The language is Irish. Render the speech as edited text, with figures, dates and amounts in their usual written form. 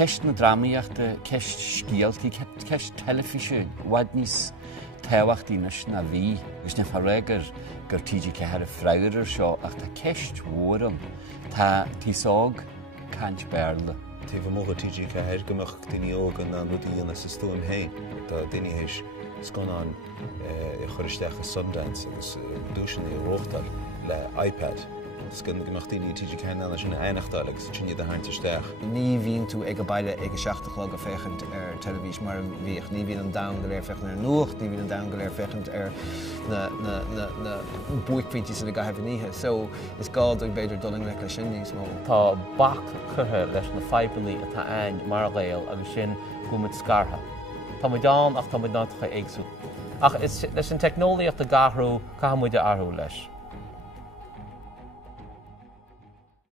ceist na dramaíochta, ceist scialtaí, ceist telefiche, bhaid níos tábhachtaínis na bhí, gus na farréigear gur TG4 freighir seo ach tá ceist mhór tá tíoság caint bearla. Tá bh móga TG4 gomach daoine ógan na nudaíonna sa stúim hain. Tá daoine héis sconán i choristeach a Sundance agus dúisin í róchtal le iPad. Sgan gomach daoine TG4 na sin einachtal agus tinne de haintisteach. Ní bhíonn tú ag baile ag 16 fechant televís mar bhíoch, ní bhíon an dam go léir fechant nuacht, ní bhíon an dam go léir fechant na buicphointí sa gaithh níthe. So is gád ag beidir doling le sin níos mó. Tá bach chutha leis na feibilí atá ain mar gael agus sin gomid scartha. Tá muid dán ach tá muid nátacha éagsú. Ach leis an technoliacht a gahrú caithemuide arthú leis.